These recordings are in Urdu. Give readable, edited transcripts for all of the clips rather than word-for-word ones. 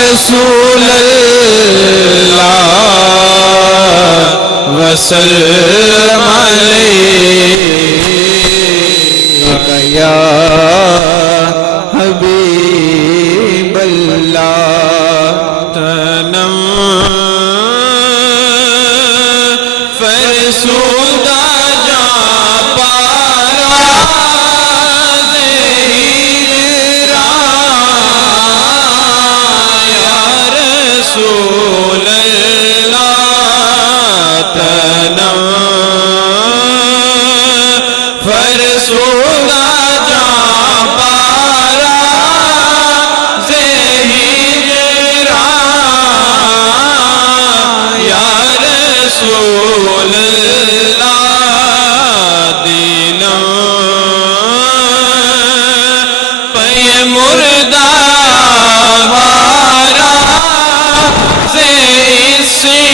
رسول اللہ وسلم علیک یا حبیب اللہ تنم فرسودہ جا پارا زہرا یا رسول اللہ تنم فرسودہ جا پارا زہرا یا رسول اللہ دینم پہ مردہ ہارا سے عیسیٰ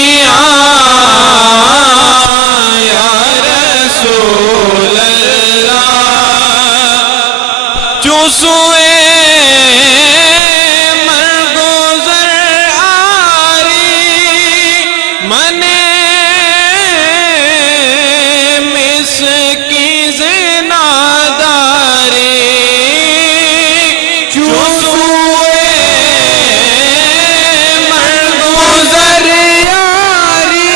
یا رسول اللہ چوسوئے مرگوزر آری منے مس کی زناداری چوسوئے مرگوزر آری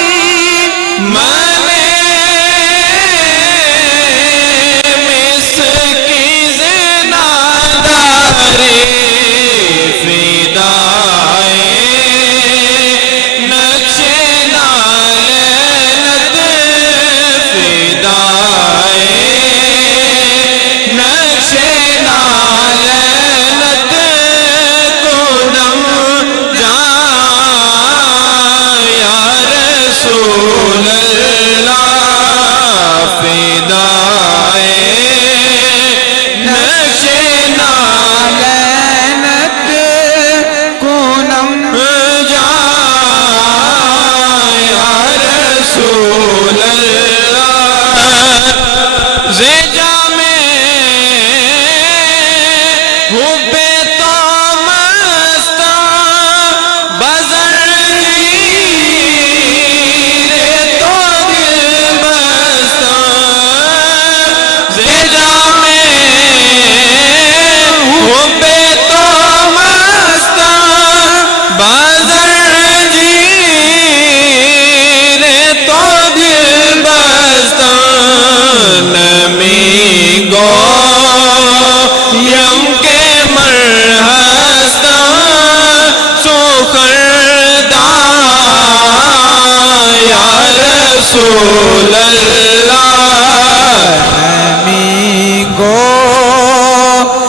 منے مس کی زناداری فدائے نقش نالینت فدائے نقش نالینت کنم جا یا رسول اللہ فدائے نقش نالینت کنم جا یا رسول اللہ زیجا میں حب تو مستہ بزرگیر تو دل بستہ زیجا میں حب تو مستہ بزرگیر تو دل بستہ نمی گو یم کے مرہستہ سخردہ یا رسول اللہ نمی گو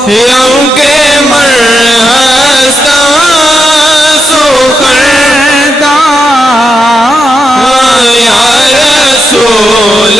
یم کے مرہستہ سخردہ یا رسول